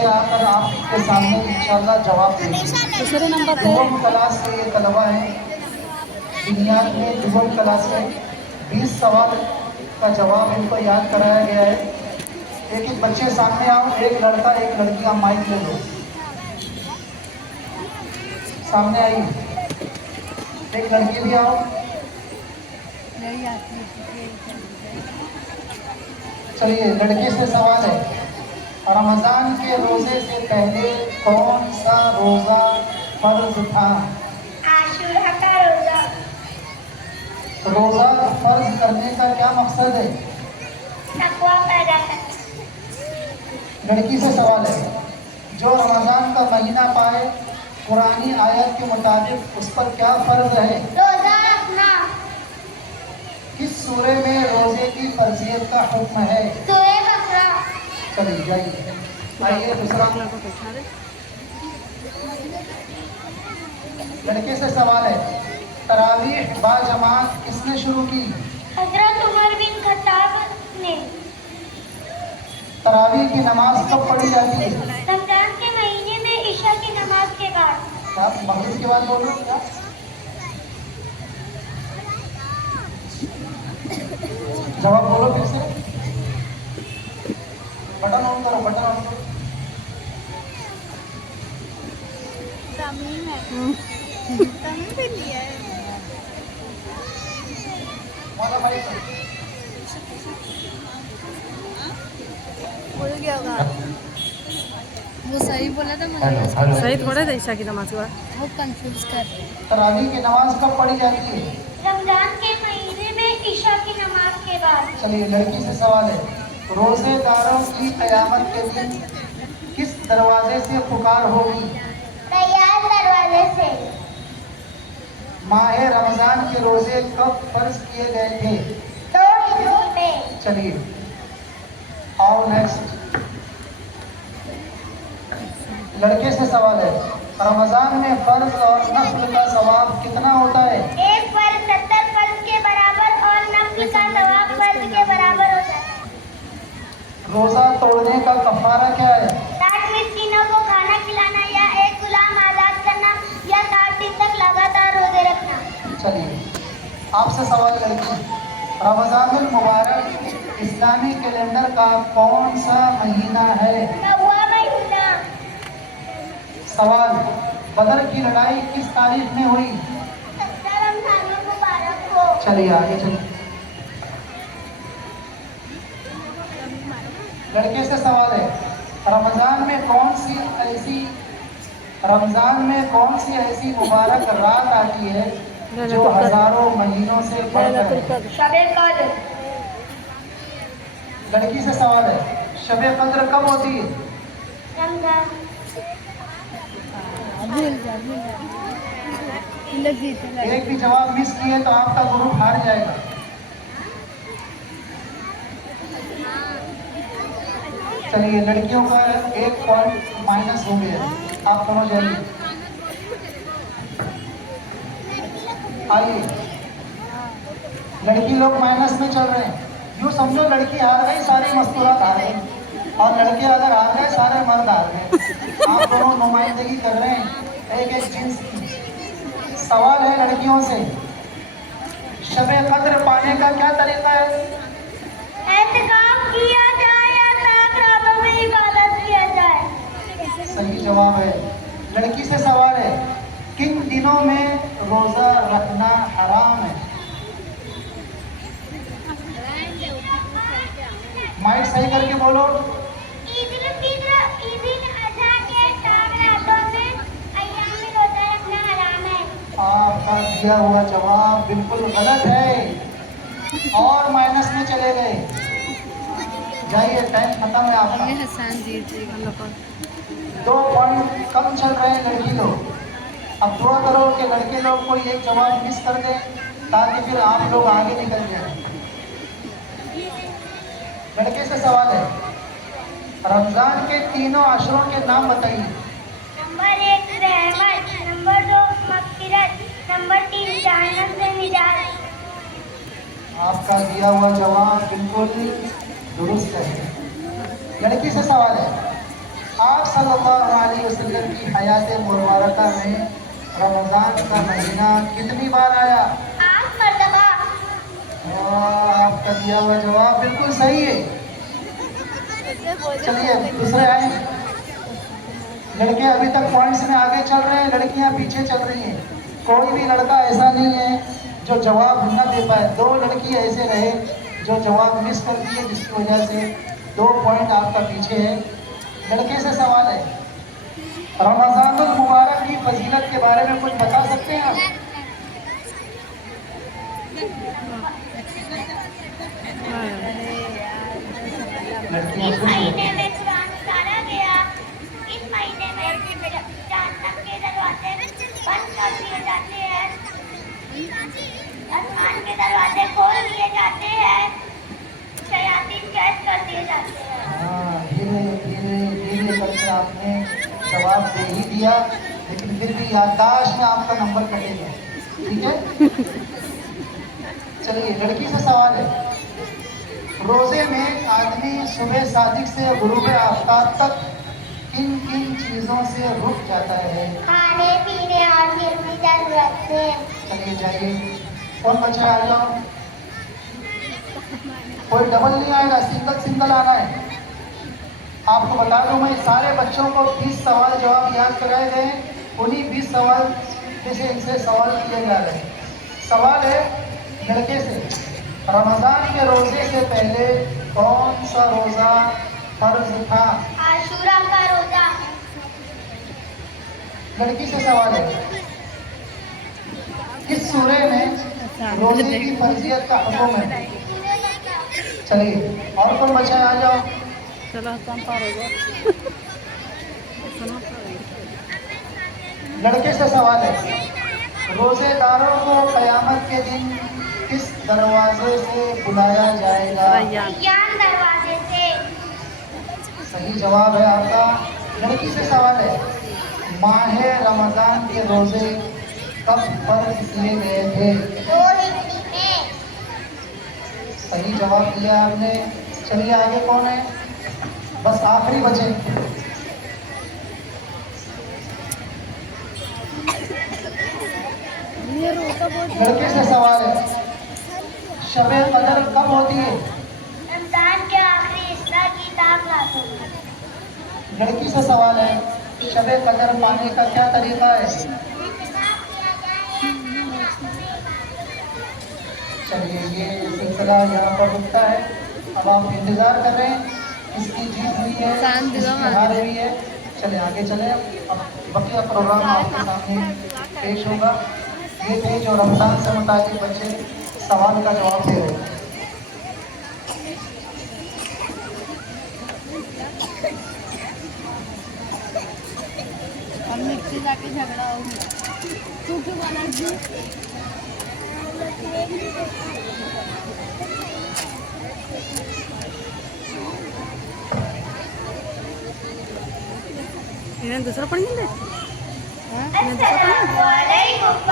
बच्चे आकर आपके सामने इंशाल्लाह जवाब देंगे। दूसरे नंबर पे दुबम क्लास से ये तलबा है, दुनिया में दुबम क्लास से 20 सवाल का जवाब इनको याद कराया गया है। एक एक बच्चे सामने आओ, एक लड़का एक लड़की, आप माइक ले लो, सामने आइए। एक लड़की भी आओ। चलिए, लड़के से सवाल है, रमजान के रोजे से पहले कौन सा रोजा फर्ज था? आशूरा का रोजा। रोजा फर्ज करने का क्या मकसद है? तकवा पैदा करना। लड़की से सवाल है, जो रमजान का महीना पाए कुरानी आयत के मुताबिक उस पर क्या फर्ज है? रोजा रखना। किस सूरे में रोजे की फर्जियत का हुक्म है? सूरह बकरा। चलिए जाइए, आइए दूसरा। लड़के से सवाल है, तरावीह बाजमात किसने शुरू की? हजरत उमर बिन खत्ताब ने। तरावीह की नमाज कब पढ़ी जाती है? रमजान के महीने में ईशा की नमाज के बाद। क्या आप मगरिब के बाद बोल रहे हो क्या? जवाब बोलो फिर से। बटन ऑन करो, बटन ऑन करो। तमीम भी लिया है। मौला भाई बोल गया होगा वो सही बोला था हेलो, मुझे हेलो। सही थोड़ा था ईशा की नमाज के बाद वो कंफ्यूज कर रहे हैं। तरावीह की नमाज कब पढ़ी जाती है? रमजान के महीने में ईशा की नमाज के बाद। चलिए, लड़की से सवाल है, रोजेदारों की कयामत के दिन किस दरवाजे से पुकार होगी? तैयार दरवाजे से। माह रमजान के रोजे कब फर्ज किए गए थे? 2 हिजरी में। चलिए, आओ नेक्स्ट। लड़के से सवाल है, रमजान में फर्ज और नफल का सवाब कितना होता है? एक फर्ज 70 फर्ज के बराबर और नफल का सवाब फर्ज के बराबर होता है। रोजा तोड़ने का कफारा क्या है? 60 मिस्कीनों को खाना खिलाना या एक गुलाम आजाद करना या 60 दिन तक लगातार रोजे रखना। चलिए, आपसे सवाल लड़की, रमजानुल मुबारक इस्लामी कैलेंडर का कौन सा महीना है? 9वां महीना। सवाल, बदर की लड़ाई किस तारीख में हुई? 17 रमजानुल मुबारक को। चलिए आगे चलिए। लड़के से सवाल है, रमजान में कौन सी ऐसी मुबारक रात आती है जो हजारों महीनों से बढ़कर है? शबे कद्र। लड़की से सवाल है, शबे कद्र कब होती है? रमजान। एक भी जवाब मिस किए तो आपका ग्रुप हार जाएगा। चलिए, लड़कियों का 1 पॉइंट माइनस हो गया। आप दोनों जाइए, आइए। लड़की लोग माइनस में चल रहे हैं। यूँ समझो लड़की हार गई, सारी मस्तूरात हार गई, और लड़के अगर हार गए सारे मर्द हार गए। आप दोनों नुमाइंदगी कर रहे हैं एक एक जिन्स की। सवाल है लड़कियों से, शबे कद्र पाने का क्या तरीका है? एहतिकाफ किया जाए या सात रातों में इबादत किया जाए। सही जवाब है। लड़की से सवाल है, किन दिनों में रोजा रखना हराम है? माइक सही करके बोलो। ईद उल फित्र, ईद उल अजहा के 4 रातों में अय्याम में रोजा रखना हराम है। आपका दिया हुआ जवाब बिल्कुल गलत है और माइनस में चले गए। जाइए, टाइम खत्म है आपका। हसन जी 2 पॉइंट कम चल रहे हैं लड़की लोग। अब दुआ करो कि लड़के लोग कोई एक जवाब मिस कर दें ताकि फिर आप लोग आगे निकल जाए। लड़के से सवाल है, रमजान के तीनों अशरों के नाम बताइए। नंबर 1 रहमत, नंबर 2 मग़फ़िरत, नंबर 3 जहन्नम से निजात। आपका दिया हुआ जवाब बिल्कुल दुरुस्त है। लड़की से सवाल है, आप सल्लल्लाहु अलैहि वसल्लम की हयात मुबारका में रमजान का महीना कितनी बार आया? 8 मरतबा। आपका दिया हुआ जवाब बिल्कुल सही है। चलिए दूसरे आए। लड़के अभी तक पॉइंट्स में आगे चल रहे हैं, लड़कियां पीछे चल रही हैं। कोई भी लड़का ऐसा नहीं है जो जवाब न दे पाए। 2 लड़की ऐसे रहे जो जवाब मिस कर दिए, जिसकी वजह से 2 पॉइंट आपका पीछे है। लड़के से सवाल है, रमजानुल मुबारक की फजीलत के बारे में कुछ बता सकते हैं आप? लड़कियां इस खुश हैं। महीने में कुरान उतारा गया। इस महीने में जहन्नम के दरवाजे बंद कर दिए जाते हैं, आसमान के दरवाजे खोल दिए जाते हैं, शयातीन कैद कर दिए जाते हैं। हाँ, धीरे धीरे धीरे करके आपने जवाब दे ही दिया, लेकिन फिर भी याददाश्त में आपका नंबर कटेगा। ठीक है, चलिए लड़की से सवाल है, रोजे में आदमी सुबह सादिक से गुरूब आफ्ताब तक किन किन चीजों से रुक जाता है? खाने पीने और जिसकी जरूरत से। चलिए जाइए, कौन बच्चा आ जाओ। कोई डबल नहीं आएगा, सिंगल सिंगल आना है। आपको बता दूं, मैं सारे बच्चों को 20 सवाल जवाब याद कराए गए। उन्हीं 20 सवाल में से इनसे सवाल किए जा रहे हैं। सवाल है लड़के से, रमजान के रोजे से पहले कौन सा रोजा फर्ज था? आशूरा का रोजा। लड़की से सवाल है, किस सूरे में रोजे की फर्जियत का हुक्म है? चलिए और कौन बच्चा आ जाओ। चलो कम पार हो गया। लड़के से सवाल है, रोजेदारों को कयामत के दिन किस दरवाजे से बुलाया जाएगा? ज्ञान दरवाजे से। सही जवाब है आपका। लड़की से सवाल है, माहे रमजान के रोजे कब फर्ज किए गए थे? 2 हिजरी में। सही जवाब दिया आपने। चलिए आगे कौन है, बस आखिरी बचे। लड़के से सवाल है, शबे कदर कब होती है? रमजान के आखिरी हिस्सा की ताक रातों में। लड़की से सवाल है, शबे कदर पाने का क्या तरीका है? चलिए ये सिलसिला यहाँ पर रुकता है। अब आप इंतजार कर रहे हैं, किसकी जीत हुई है, किसकी हार हुई है। चले आगे चले। अब बकिया प्रोग्राम आपके सामने पेश होगा। ये थे जो रमजान से मुताबिक बच्चे सवाल का जवाब दे रहे हैं। हमने इससे जाके झगड़ा हो गया। तू क्यों बना जी? इन्हें दूसरा पढ़ नहीं दे? अस्सलामुअलैकुम।